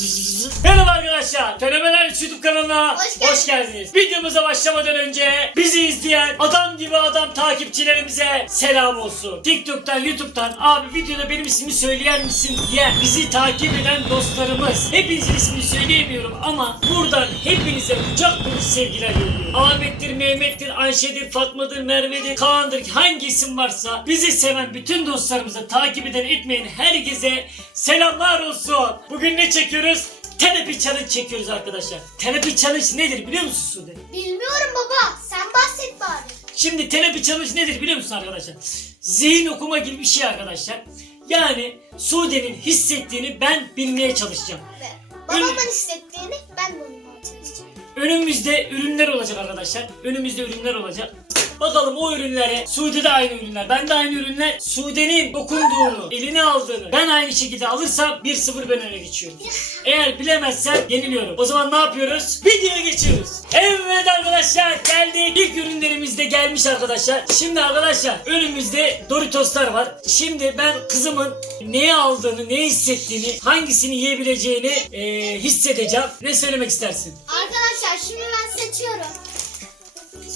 Hello arkadaşlar. Fenomenal YouTube kanalına Hoş geldiniz. hoş geldiniz. Videomuza başlamadan önce bizi izleyen adam gibi adam takipçilerimize selam olsun. TikTok'tan, YouTube'dan abi videoda benim ismimi söyleyer misin diye bizi takip eden dostlarımız. Hepinizin ismini söyleyemiyorum ama buradan hepinize kucak dolusu sevgiler yolluyorum. Ahmet'tir, Mehmet'tir, Ayşe'dir, Fatma'dır, Merve'dir, Kaan'dır hangi isim varsa bizi seven bütün dostlarımıza takip eden etmeyen herkese selamlar olsun. Bugün ne çekiyoruz? Terapi challenge çekiyoruz arkadaşlar. Terapi challenge nedir biliyor musun Sude? Bilmiyorum baba. Sen bahset bari. Şimdi terapi challenge nedir biliyor musun arkadaşlar? Zihin okuma gibi bir şey arkadaşlar. Yani Sude'nin hissettiğini ben bilmeye çalışacağım. Ve babamın hissettiğini ben de uymaya çalışacağım. Önümüzde ürünler olacak arkadaşlar. Önümüzde ürünler olacak. Bakalım o ürünlere Sude de aynı ürünler. Ben de aynı ürünler. Sude'nin dokunduğunu, eline aldığını ben aynı şekilde alırsam 1-0 ben öne geçiyorum. Eğer bilemezsem yeniliyorum. O zaman ne yapıyoruz? Videoya geçiyoruz. Evet arkadaşlar geldik. İlk ürünlerimiz de gelmiş arkadaşlar. Şimdi arkadaşlar önümüzde Doritoslar var. Şimdi ben kızımın neye aldığını, ne hissettiğini, hangisini yiyebileceğini eee, hissedeceğim. Ne söylemek istersin? Arkadaşlar şimdi ben seçiyorum.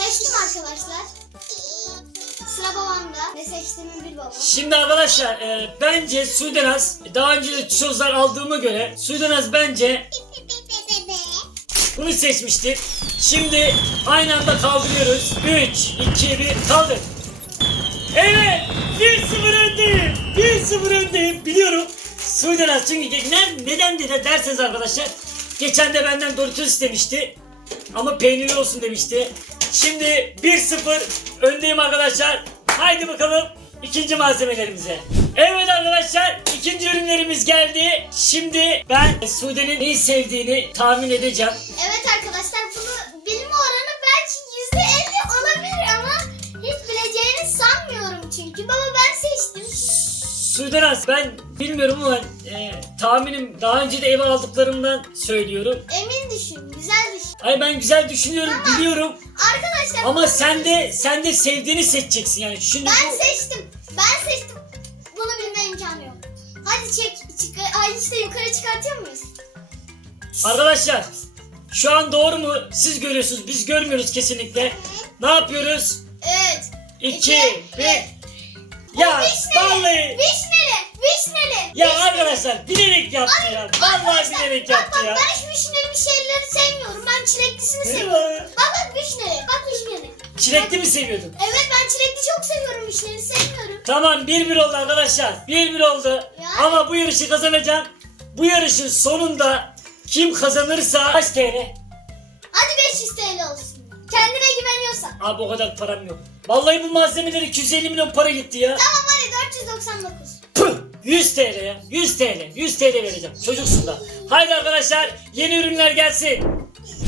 Seçtim arkadaşlar. Sıra babamda. Ne seçtiğimi bil baba. Şimdi arkadaşlar e, bence Sudenaz daha önce de sözler aldığıma göre Sudenaz bence bunu seçmiştir. Şimdi aynı anda kaldırıyoruz. 3, 2, 1 kaldır. Evet 1-0 öndeyim. 1-0 öndeyim biliyorum. Sudenaz çünkü neden, neden de derseniz arkadaşlar geçen de benden Doritos istemişti. Ama peynirli olsun demişti. Şimdi 1-0 öndeyim arkadaşlar. Haydi bakalım ikinci malzemelerimize. Evet arkadaşlar ikinci ürünlerimiz geldi. Şimdi ben Sude'nin neyi sevdiğini tahmin edeceğim. Evet arkadaşlar bunu bilme oranı belki yüzde elli olabilir ama hiç bileceğini sanmıyorum çünkü. Baba ben seçtim. Sudenaz ben bilmiyorum ama e, tahminim daha önce de eve aldıklarımdan söylüyorum. Emin. Ay ben güzel düşünüyorum biliyorum Arkadaşlar ama sen de sen de sevdiğini seçeceksin yani. Şimdi ben bu- seçtim. Ben seçtim. Bunu bilme imkanı yok. Hadi çek. Çık Ay işte yukarı çıkartıyor muyuz? Arkadaşlar şu an doğru mu? Siz görüyorsunuz biz görmüyoruz kesinlikle. Ne yapıyoruz? Evet. 2 İki, 1 bir. Ya Vişneli. vallahi Vişneli. Vişneli. ya vişneli. arkadaşlar bilerek yaptı ya. Vallahi bilerek bak, yaptı bak, ya. Ben şu vişneli şeyleri sevmiyorum. Ben çileklisini seviyorum. Merhaba. Bak bak vişneli. Bak vişneli. Çilekli mi seviyordun? Evet ben çilekli çok seviyorum. Vişneli sevmiyorum. Tamam 1-1 oldu arkadaşlar. 1-1 oldu. Ya. Ama bu yarışı kazanacağım. Bu yarışın sonunda kim kazanırsa kaç TL? Hadi 500 TL olsun. Kendine güveniyorsan. Abi o kadar param yok. Vallahi bu malzemeler 250 milyon para gitti ya. Tamam hadi 499. Püh! 100 TL ya. 100 TL. 100 TL vereceğim. Çocuksun da. Haydi arkadaşlar yeni ürünler gelsin.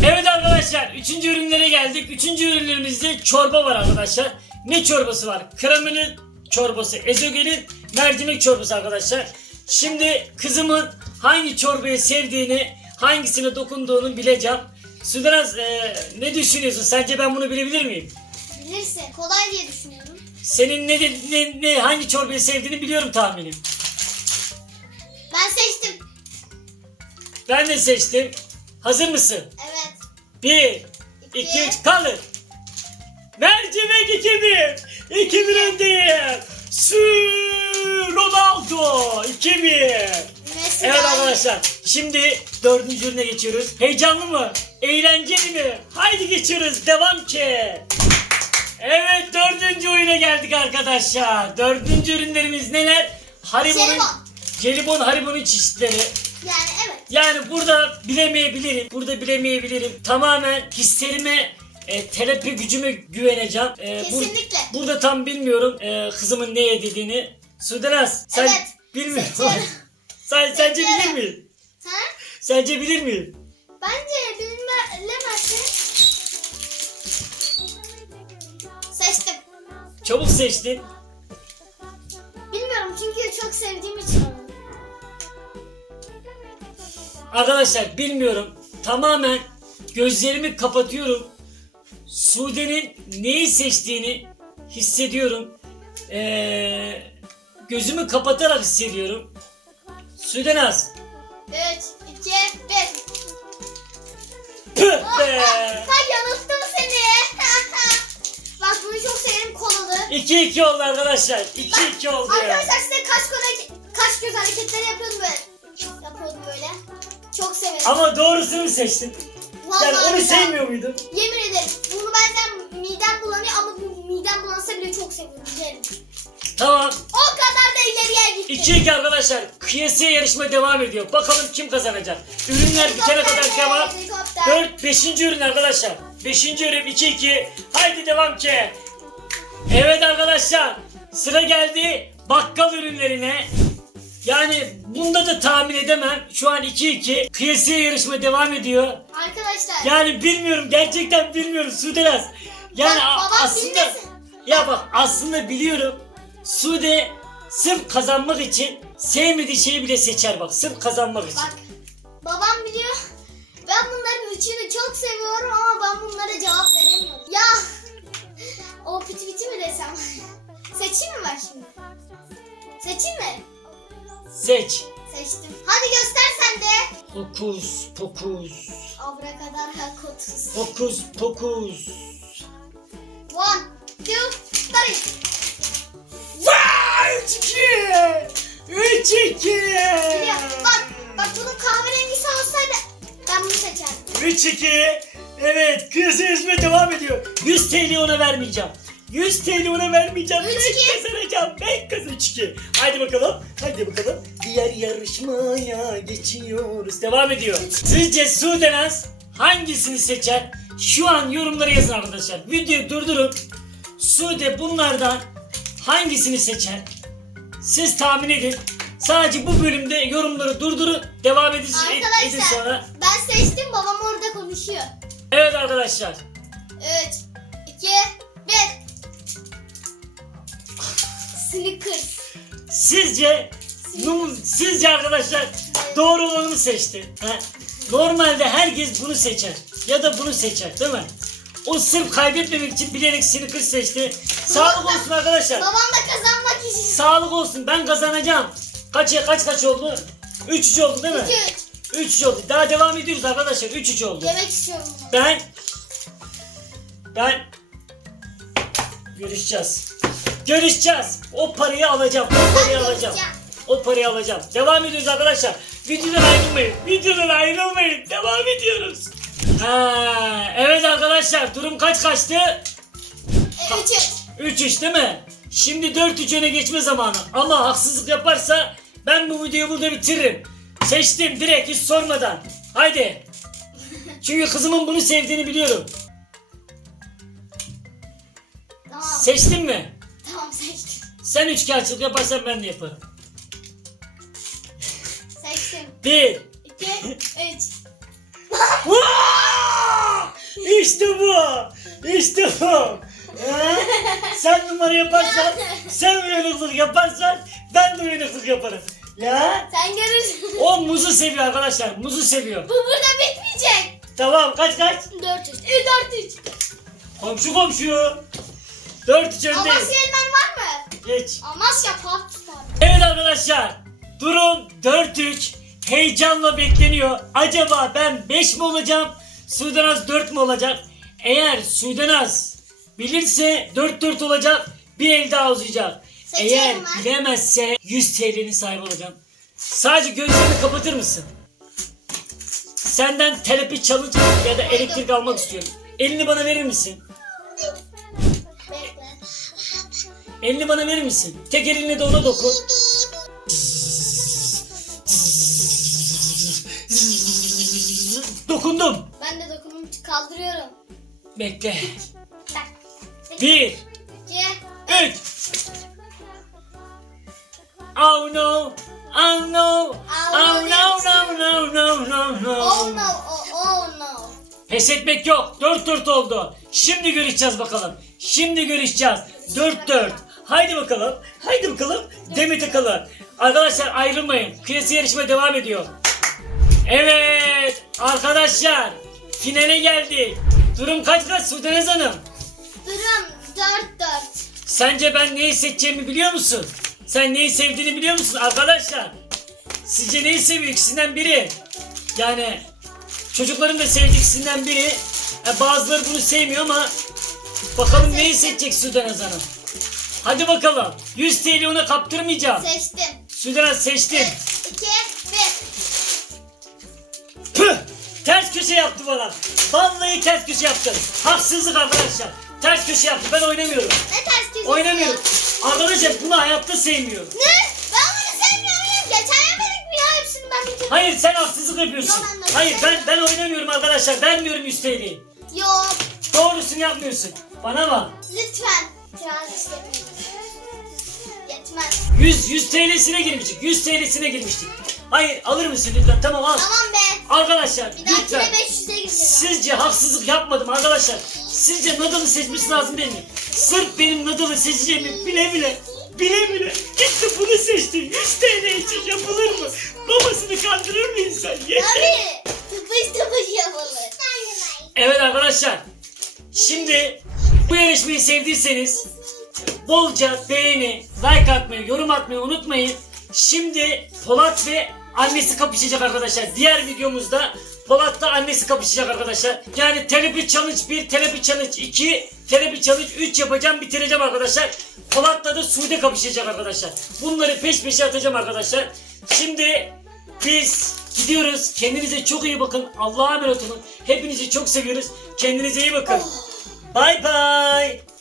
Evet arkadaşlar 3. ürünlere geldik. 3. ürünlerimizde çorba var arkadaşlar. Ne çorbası var? Kremalı çorbası, ezogelin mercimek çorbası arkadaşlar. Şimdi kızımın hangi çorbayı sevdiğini, hangisine dokunduğunu bileceğim. Sudanaz e, ne düşünüyorsun? Sence ben bunu bilebilir miyim? Bilirsin. Kolay diye düşünüyorum. Senin ne, ne, ne hangi çorbayı sevdiğini biliyorum tahminim. Ben de seçtim. Hazır mısın? Evet. 1, 2, 3, kaldır. Mercimek 2-1. 2-1 öndeyim. Su Ronaldo 2-1. Messi Evet daha iyi. arkadaşlar şimdi dördüncü ürüne geçiyoruz. Heyecanlı mı? Eğlenceli mi? Haydi geçiyoruz devam ki. Evet dördüncü oyuna geldik arkadaşlar. Dördüncü ürünlerimiz neler? Haribo'nun Jelibon. Jelibon Haribo'nun çeşitleri. Yani evet. Yani burada bilemeyebilirim. Burada bilemeyebilirim. Tamamen hislerime e, terapi gücüme güveneceğim. E, Kesinlikle. burada tam bilmiyorum e, kızımın ne yediğini. Sudenaz sen Evet. bilmiyorsun. Seçiyorum. sen, sence bilir miyim? Ha? Sence bilir miyim? Bence bilemezsin. Seçtim. Çabuk seçtin. Bilmiyorum çünkü çok sevdiğim için. Arkadaşlar bilmiyorum. Tamamen gözlerimi kapatıyorum. Sude'nin neyi seçtiğini hissediyorum. Ee, gözümü kapatarak hissediyorum. Sudenaz 3, 2, 1. Püh be. Bak yanılttım seni. Bak bunu çok severim kolalı. 2-2 oldu arkadaşlar. 2-2 oldu ya. Arkadaşlar size kaç konu kaç göz hareketleri yapıyordum böyle. Çok severim. Ama doğrusunu seçtin. Vallahi Yani onu billahi. sevmiyor muydun? Yemin ederim. Bunu benden midem bulanıyor ama bu midem bulansa bile çok seviyorum. Yerim. Tamam. O kadar da ileriye gitti. 2-2 arkadaşlar. Kıyasıya yarışma devam ediyor. Bakalım kim kazanacak. Ürünler bitene kadar devam. helikopter. 4 5. ürün arkadaşlar. 5. ürün 2-2. Haydi devam ki. Evet arkadaşlar. Sıra geldi bakkal ürünlerine. Yani bunda da tahmin edemem. Şu an 2-2. Kıyasıya yarışma devam ediyor. Arkadaşlar. Yani bilmiyorum gerçekten bilmiyorum Suderaz. Yani Bak, babam aslında bilmesin. ya bak aslında biliyorum. Sude sırf kazanmak için sevmediği şeyi bile seçer bak sırf kazanmak için. Bak. Babam biliyor. Ben bunların üçünü çok seviyorum ama ben bunlara cevap veremiyorum. Ya. O piti piti mi desem? Seçeyim mi ben şimdi? Seçeyim mi? Seç. Seçtim. Hadi göster sen de. Fokus, fokus, Abrakadar hakotus. fokus, fokus. One, two, three. Vay 3-2! 3-2! Biliyor. Bak, bak bunun kahverengisi olsaydı ben bunu seçerdim. 3-2. Evet kıyası yarışma devam ediyor. 100 TL ona vermeyeceğim. 100 TL ona vermeyeceğim. Ben kazanacağım. Ben kazanacağım. 3-2. Haydi bakalım. Haydi bakalım. Diğer yarışmaya geçiyoruz. Devam ediyor. Sizce Sudenaz hangisini seçer? Şu an yorumlara yazın arkadaşlar. Videoyu durdurun. Sude bunlardan hangisini seçer? Siz tahmin edin. Sadece bu bölümde yorumları durdurun. Devam edin, edin sonra. Arkadaşlar ben seçtim babam orada konuşuyor. Evet arkadaşlar. 3, 2, 1. Snickers. Sizce num- sizce arkadaşlar doğru olanı mı seçti? He? Normalde herkes bunu seçer ya da bunu seçer değil mi? O sırf kaybetmemek için bilerek Snickers seçti. Sağlık olsun arkadaşlar. Babam da kazanmak için. Sağlık olsun. Ben kazanacağım. Kaç kaç kaç oldu? 3-3 oldu değil mi? 2, 3. 3-3 oldu. Daha devam ediyoruz arkadaşlar. 3-3 oldu. Yemek istiyorum. Ben ben görüşeceğiz. Görüşeceğiz. O parayı alacağım. O parayı alacağım. O parayı alacağım. Devam ediyoruz arkadaşlar. Videodan ayrılmayın. Videodan ayrılmayın. Devam ediyoruz. Ha, evet arkadaşlar durum kaç kaçtı? 3, 3. 3-3 değil mi? Şimdi 4-3 öne geçme zamanı. Ama haksızlık yaparsa ben bu videoyu burada bitiririm. Seçtim direkt hiç sormadan. Haydi. Çünkü kızımın bunu sevdiğini biliyorum. Tamam. Seçtin mi? Seçtim. Sen üçkağıtçılık yaparsan ben de yaparım. Seçtim. 1 2, 3. İşte bu. İşte bu. Ha? Sen numara yaparsan, sen uyanıklık yaparsan ben de uyanıklık yaparım. Ya Sen görürsün. o muzu seviyor arkadaşlar. Muzu seviyor. Bu burada bitmeyecek. Tamam kaç kaç? 4, 3. 4, 3. Komşu komşu. 4 3 öndeyiz. Amasya elmen var mı? Geç. Amasya pat tutar. Evet arkadaşlar. Durum 4-3. Heyecanla bekleniyor. Acaba ben 5 mi olacağım? Sudanaz 4 mü olacak? Eğer Sudanaz bilirse 4-4 olacak. Bir el daha uzayacak. Seçerim Eğer ben. bilemezse 100 TL'nin sahibi olacağım. Sadece gözlerini kapatır mısın? Senden terapi challenge ya da elektrik almak istiyorum. Elini bana verir misin? Elini bana verir misin? Tek elinle de ona dokun. Dokundum. Ben de dokunumu kaldırıyorum. Bekle. Bir, 2, üç. Oh no. Oh no. Oh no no no no no no. Oh no, oh, oh no. Pes etmek yok. 4-4 oldu. Şimdi görüşeceğiz bakalım. Şimdi görüşeceğiz. 4-4. Haydi bakalım. Haydi bakalım. Demet Akalın. Arkadaşlar ayrılmayın. Kıyası yarışma devam ediyor. Evet. Arkadaşlar. Finale geldik. Durum kaç kaç Sudanez Hanım? Durum 4, 4. Sence ben neyi seçeceğimi biliyor musun? Sen neyi sevdiğini biliyor musun arkadaşlar? Sizce neyi seviyor ikisinden biri? Yani çocukların da sevdiğisinden biri. E, bazıları bunu sevmiyor ama bakalım neyi seçecek Sudanaz Hanım. Hadi bakalım. 100 TL ona kaptırmayacağım. Seçtim. Sudanaz seçtim. 3, 2, 1. Püh! Ters köşe yaptı bana. Vallahi ters köşe yaptı. Haksızlık arkadaşlar. Ters köşe yaptı. Ben oynamıyorum. Ne ters köşesi? Oynamıyorum. Arkadaşlar bunu hayatta sevmiyorum. Ne? Ben bunu sevmiyorum. Geçen yemedik mi ya hepsini ben bitirdim. Hayır sen haksızlık yapıyorsun. Yok, de Hayır ben ben oynamıyorum arkadaşlar. Vermiyorum 100 TL'yi. Yok. Doğrusunu yapmıyorsun. Bana bak. Lütfen. İtiraz istemiyorum. Yetmez. 100 100 TL'sine girmiştik. 100 TL'sine girmiştik. Hayır alır mısın lütfen? Tamam al. Tamam be. Arkadaşlar Bir dahakine lütfen. 500'e gireceğim. Sizce haksızlık yapmadım arkadaşlar. Sizce Nadal'ı seçmesi lazım değil mi? Sırf benim Nadal'ı seçeceğimi bile bile bile bile gitti bunu seçti. 100 TL için yapılır mı? Babasını kandırır mı insan? Yeter. Abi. Tıpış tıpış yapılır. Evet arkadaşlar. Şimdi bu yarışmayı sevdiyseniz bolca beğeni, like atmayı, yorum atmayı unutmayın. Şimdi Polat ve annesi kapışacak arkadaşlar. Diğer videomuzda Polat'la annesi kapışacak arkadaşlar. Yani terapi challenge 1, terapi challenge 2, terapi challenge 3 yapacağım bitireceğim arkadaşlar. Polat'la da Sude kapışacak arkadaşlar. Bunları peş peşe atacağım arkadaşlar. Şimdi biz gidiyoruz. Kendinize çok iyi bakın. Allah'a emanet olun. Hepinizi çok seviyoruz. Kendinize iyi bakın. Bye bye.